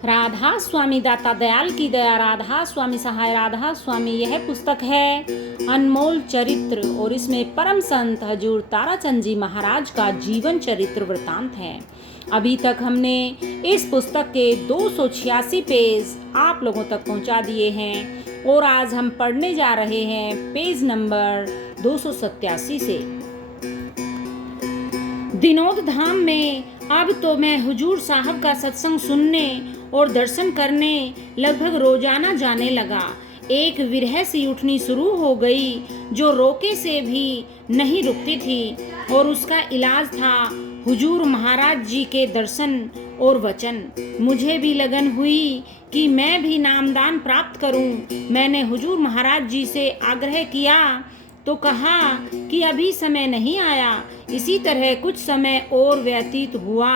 राधा स्वामी दाता दयाल की दया, राधा स्वामी सहाय, राधा स्वामी यह पुस्तक है अनमोल चरित्र और इसमें परम संत हजूर ताराचंद जी महाराज का जीवन चरित्र वृतांत है। अभी तक हमने इस पुस्तक के 286 पेज आप लोगों तक पहुंचा दिए हैं और आज हम पढ़ने जा रहे हैं पेज नंबर 287 से। दिनोद धाम में अब तो मैं हुजूर साहब का सत्संग सुनने और दर्शन करने लगभग रोजाना जाने लगा। एक विरह सी उठनी शुरू हो गई जो रोके से भी नहीं रुकती थी और उसका इलाज था हुजूर महाराज जी के दर्शन और वचन। मुझे भी लगन हुई कि मैं भी नामदान प्राप्त करूं। मैंने हुजूर महाराज जी से आग्रह किया तो कहा कि अभी समय नहीं आया। इसी तरह कुछ समय और व्यतीत हुआ।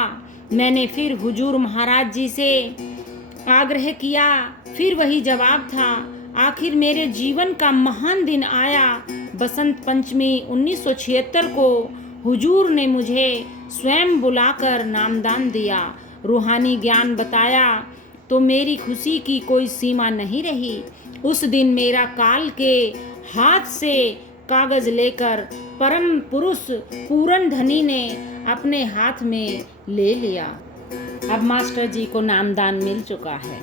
मैंने फिर हुजूर महाराज जी से आग्रह किया, फिर वही जवाब था। आखिर मेरे जीवन का महान दिन आया। बसंत पंचमी 1976 को हुजूर ने मुझे स्वयं बुलाकर नामदान दिया, रूहानी ज्ञान बताया तो मेरी खुशी की कोई सीमा नहीं रही। उस दिन मेरा काल के हाथ से कागज लेकर परम पुरुष पूरन धनी ने अपने हाथ में ले लिया। अब मास्टर जी को नामदान मिल चुका है।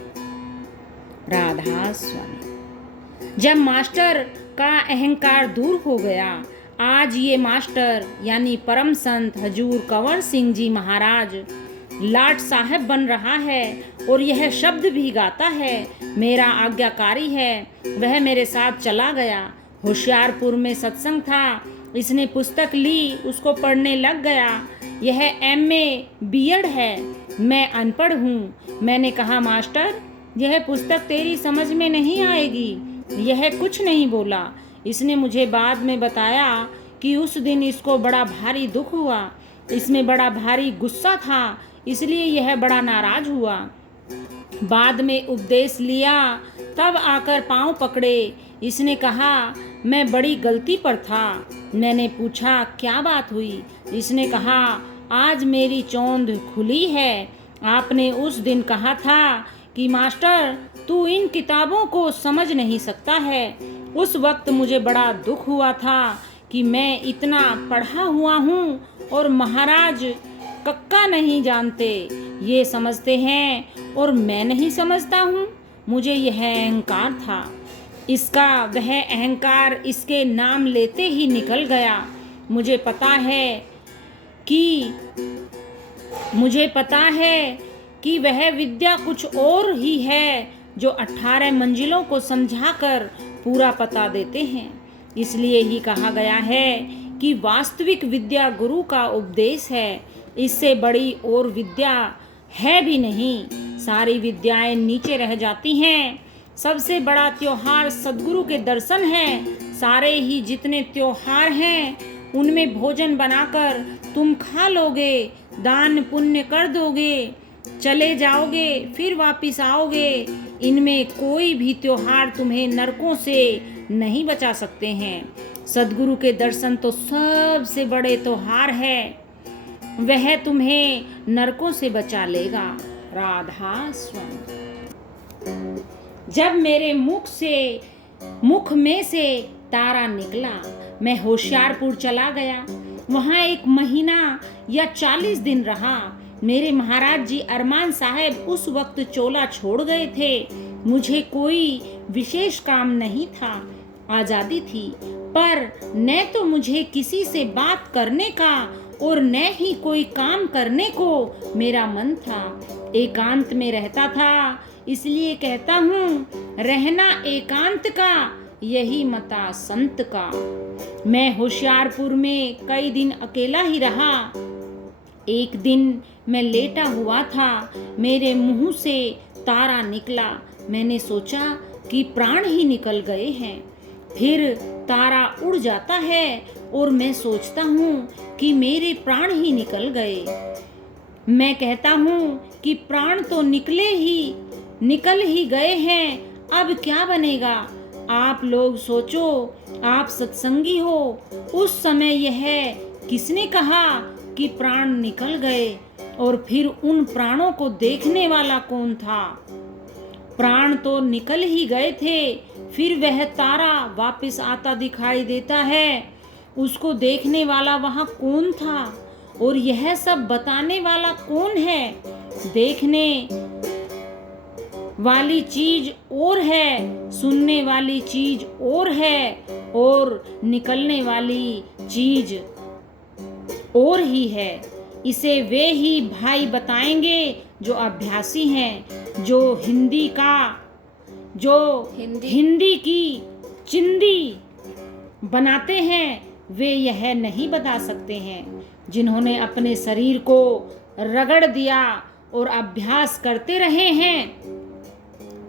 राधा स्वामी। जब मास्टर का अहंकार दूर हो गया, आज ये मास्टर यानी परम संत हजूर कंवर सिंह जी महाराज लाट साहब बन रहा है और यह शब्द भी गाता है, मेरा आज्ञाकारी है। वह मेरे साथ चला गया। होशियारपुर में सत्संग था। इसने पुस्तक ली, उसको पढ़ने लग गया। यह एमए बीएड है, मैं अनपढ़ हूँ। मैंने कहा, मास्टर यह पुस्तक तेरी समझ में नहीं आएगी। यह कुछ नहीं बोला। इसने मुझे बाद में बताया कि उस दिन इसको बड़ा भारी दुख हुआ, इसमें बड़ा भारी गुस्सा था, इसलिए यह बड़ा नाराज हुआ। बाद में उपदेश लिया, तब आकर पांव पकड़े। इसने कहा, मैं बड़ी गलती पर था। मैंने पूछा, क्या बात हुई? इसने कहा, आज मेरी चौंध खुली है। आपने उस दिन कहा था कि मास्टर तू इन किताबों को समझ नहीं सकता है। उस वक्त मुझे बड़ा दुख हुआ था कि मैं इतना पढ़ा हुआ हूँ और महाराज कक्का नहीं जानते, ये समझते हैं और मैं नहीं समझता हूँ। मुझे यह अहंकार था। इसका वह अहंकार इसके नाम लेते ही निकल गया। मुझे पता है कि वह विद्या कुछ और ही है जो 18 मंजिलों को समझाकर पूरा पता देते हैं। इसलिए ही कहा गया है कि वास्तविक विद्या गुरु का उपदेश है। इससे बड़ी और विद्या है भी नहीं। सारी विद्याएं नीचे रह जाती हैं। सबसे बड़ा त्योहार सद्गुरु के दर्शन है। सारे ही जितने त्योहार हैं उनमें भोजन बनाकर तुम खा लोगे, दान पुण्य कर दोगे, चले जाओगे, फिर वापिस आओगे। इनमें कोई भी त्योहार तुम्हें नरकों से नहीं बचा सकते हैं। सद्गुरु के दर्शन तो सबसे बड़े त्योहार है, वह तुम्हें नरकों से बचा लेगा। राधा स्वामी। जब मेरे मुख में से तारा निकला, मैं होशियारपुर चला गया। वहाँ 1 महीना या 40 दिन रहा। मेरे महाराज जी अरमान साहब उस वक्त चोला छोड़ गए थे। मुझे कोई विशेष काम नहीं था, आज़ादी थी, पर न तो मुझे किसी से बात करने का और न ही कोई काम करने को मेरा मन था। एकांत में रहता था, इसलिए कहता हूँ, रहना एकांत का यही मता संत का। मैं होशियारपुर में कई दिन अकेला ही रहा। एक दिन मैं लेटा हुआ था, मेरे मुंह से तारा निकला। मैंने सोचा कि प्राण ही निकल गए हैं। फिर तारा उड़ जाता है और मैं सोचता हूँ कि मेरे प्राण ही निकल गए। मैं कहता हूँ कि प्राण तो निकल ही गए हैं, अब क्या बनेगा? आप लोग सोचो, आप सत्संगी हो। उस समय यह किसने कहा कि प्राण निकल गए और फिर उन प्राणों को देखने वाला कौन था? प्राण तो निकल ही गए थे, फिर वह तारा वापस आता दिखाई देता है। उसको देखने वाला वहाँ कौन था और यह सब बताने वाला कौन है? देखने वाली चीज और है, सुनने वाली चीज और है, और निकलने वाली चीज और ही है। इसे वे ही भाई बताएंगे जो अभ्यासी हैं, जो हिंदी की चिंदी बनाते हैं। वे यह नहीं बता सकते हैं। जिन्होंने अपने शरीर को रगड़ दिया और अभ्यास करते रहे हैं,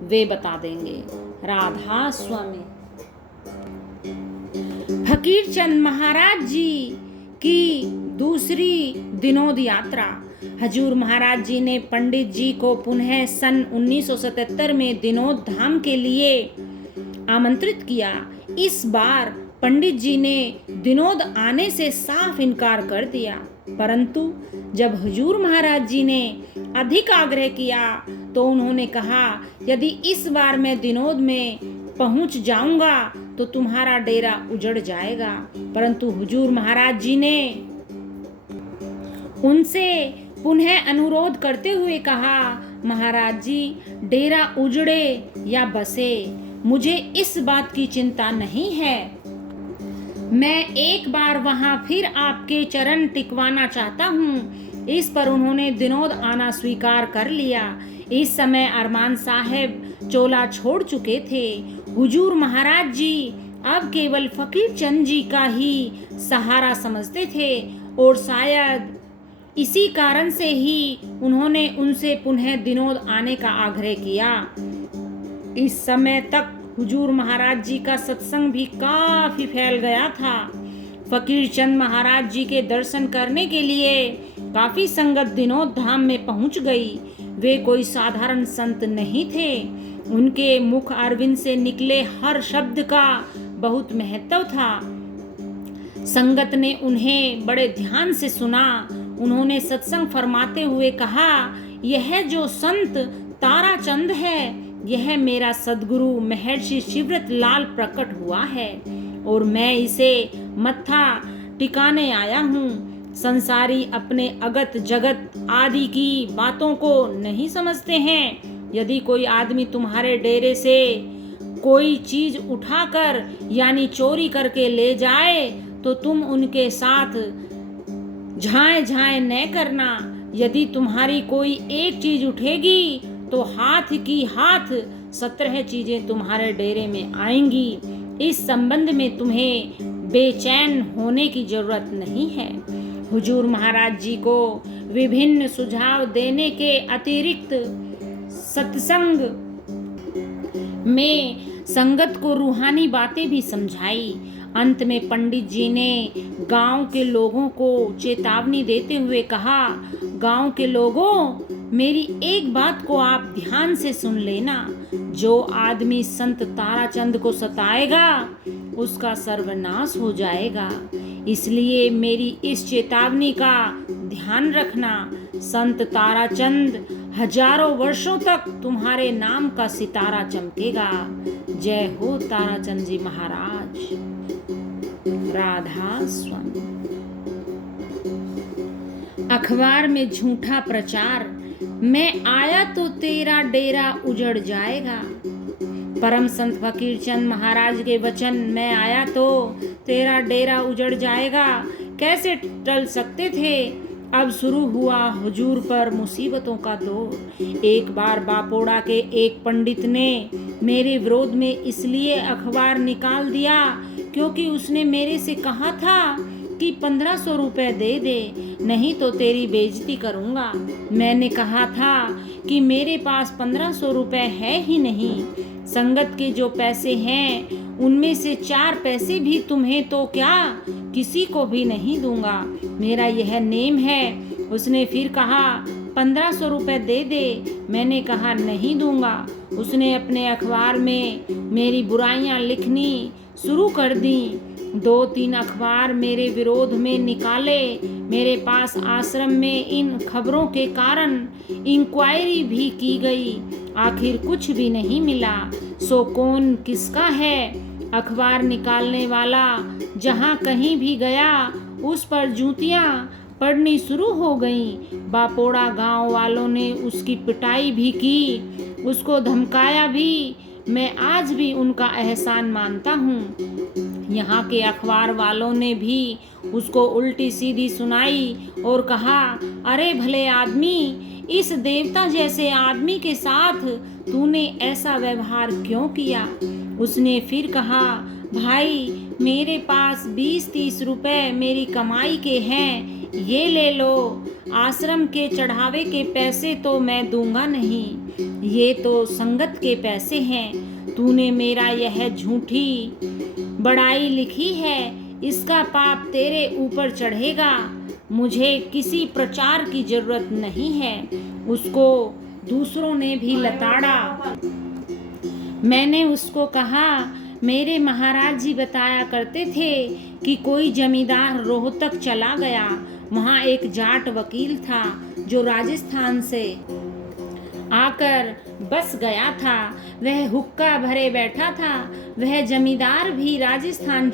वे बता देंगे। राधा स्वामी। फकीर चंद महाराज जी की दूसरी दिनोद यात्रा। हजूर महाराज जी ने पंडित जी को पुनः सन 1977 में दिनोद धाम के लिए आमंत्रित किया। इस बार पंडित जी ने दिनोद आने से साफ इनकार कर दिया, परंतु जब हुजूर महाराज जी ने अधिक आग्रह किया तो उन्होंने कहा, यदि इस बार मैं दिनोद में पहुंच जाऊंगा तो तुम्हारा डेरा उजड़ जाएगा। परंतु हुजूर महाराज जी ने उनसे पुनः अनुरोध करते हुए कहा, महाराज जी, डेरा उजड़े या बसे, मुझे इस बात की चिंता नहीं है। मैं एक बार वहां फिर आपके चरण टिकवाना चाहता हूँ। इस पर उन्होंने दिनोद आना स्वीकार कर लिया। इस समय अरमान साहब चोला छोड़ चुके थे। हुजूर महाराज जी अब केवल फकीर चंद जी का ही सहारा समझते थे और शायद इसी कारण से ही उन्होंने उनसे पुनः दिनोद आने का आग्रह किया। इस समय तक हुजूर महाराज जी का सत्संग भी काफी फैल गया था। फकीर चंद महाराज जी के दर्शन करने के लिए काफी संगत दिनोद धाम में पहुंच गई। वे कोई साधारण संत नहीं थे। उनके मुख अरविंद से निकले हर शब्द का बहुत महत्व था। संगत ने उन्हें बड़े ध्यान से सुना। उन्होंने सत्संग फरमाते हुए कहा, यह जो संत ताराचंद है, यह मेरा सदगुरु महर्षि शिवव्रत लाल प्रकट हुआ है और मैं इसे मत्था टिकाने आया हूँ। संसारी अपने अगत जगत आदि की बातों को नहीं समझते हैं। यदि कोई आदमी तुम्हारे डेरे से कोई चीज उठाकर यानी चोरी करके ले जाए तो तुम उनके साथ झाए न करना। यदि तुम्हारी कोई एक चीज उठेगी तो हाथ की हाथ 17 चीजें तुम्हारे डेरे में आएंगी। इस संबंध में तुम्हें बेचैन होने की जरूरत नहीं है। हुजूर महाराज जी को विभिन्न सुझाव देने के अतिरिक्त सत्संग में संगत को रूहानी बातें भी समझाई। अंत में पंडित जी ने गांव के लोगों को चेतावनी देते हुए कहा, गांव के लोगों, मेरी एक बात को आप ध्यान से सुन लेना। जो आदमी संत ताराचंद को सताएगा उसका सर्वनाश हो जाएगा। इसलिए मेरी इस चेतावनी का ध्यान रखना। संत ताराचंद हजारों वर्षों तक तुम्हारे नाम का सितारा चमकेगा। जय हो ताराचंद जी महाराज। राधा स्वामी। अखबार में झूठा प्रचार, मैं आया तो तेरा डेरा उजड़ जाएगा। परम संत फकीर चंद महाराज के वचन, मैं आया तो तेरा डेरा उजड़ जाएगा, कैसे टल सकते थे। अब शुरू हुआ हुजूर पर मुसीबतों का दौर। एक बार बापोड़ा के एक पंडित ने मेरे विरोध में इसलिए अखबार निकाल दिया क्योंकि उसने मेरे से कहा था कि 1500 रुपए दे दे, नहीं तो तेरी बेइज्जती करूँगा। मैंने कहा था कि मेरे पास 1500 रुपए है ही नहीं। संगत के जो पैसे हैं उनमें से 4 पैसे भी तुम्हें तो क्या, किसी को भी नहीं दूंगा। मेरा यह नेम है। उसने फिर कहा, 1500 रुपये दे दे। मैंने कहा नहीं दूंगा। उसने अपने अखबार में मेरी बुराइयां लिखनी शुरू कर दी। 2-3 अखबार मेरे विरोध में निकाले। मेरे पास आश्रम में इन खबरों के कारण इंक्वायरी भी की गई। आखिर कुछ भी नहीं मिला। सो कौन किसका है? अखबार निकालने वाला जहाँ कहीं भी गया उस पर जूतियाँ पड़नी शुरू हो गईं। बापोड़ा गांव वालों ने उसकी पिटाई भी की, उसको धमकाया भी। मैं आज भी उनका एहसान मानता हूँ। यहाँ के अखबार वालों ने भी उसको उल्टी सीधी सुनाई और कहा, अरे भले आदमी, इस देवता जैसे आदमी के साथ तूने ऐसा व्यवहार क्यों किया? उसने फिर कहा, भाई मेरे पास 20-30 रुपए मेरी कमाई के हैं, ये ले लो। आश्रम के चढ़ावे के पैसे तो मैं दूंगा नहीं, ये तो संगत के पैसे हैं। तूने मेरा यह झूठी बड़ाई लिखी है, इसका पाप तेरे ऊपर चढ़ेगा। मुझे किसी प्रचार की जरूरत नहीं है। उसको दूसरों ने भी लताड़ा। मैंने उसको कहा, मेरे महाराज जी बताया करते थे कि कोई जमींदार रोहतक चला गया। वहाँ एक जाट वकील था जो राजस्थान से आकर बस गया था। वह हुक्का भरे बैठा था। वह जमींदार भी राजस्थानी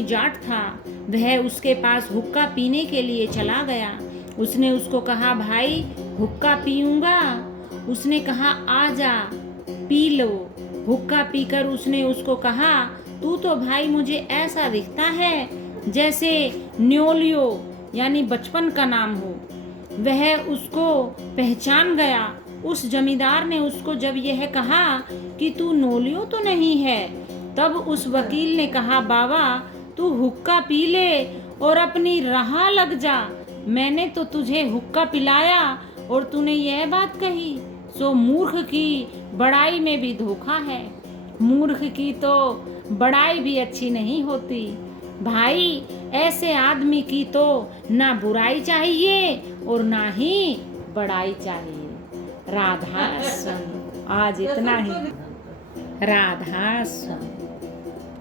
जाट था। वह उसके पास हुक्का पीने के लिए चला गया। उसने उसको कहा, भाई हुक्का पीऊंगा? उसने कहा, आ जा पी लो। हुक्का पीकर उसने उसको कहा, तू तो भाई मुझे ऐसा दिखता है जैसे न्योलियो यानी बचपन का नाम हो। वह उसको पहचान गया। उस जमींदार ने उसको जब यह कहा कि तू नोलियो तो नहीं है, तब उस वकील ने कहा, बाबा तू हुक्का पी ले और अपनी राह लग जा। मैंने तो तुझे हुक्का पिलाया और तूने यह बात कही। सो मूर्ख की बड़ाई में भी धोखा है। मूर्ख की तो बड़ाई भी अच्छी नहीं होती। भाई ऐसे आदमी की तो ना बुराई चाहिए और ना ही बड़ाई चाहिए। राधा स्वामी। आज इतना ही। राधा स्वामी।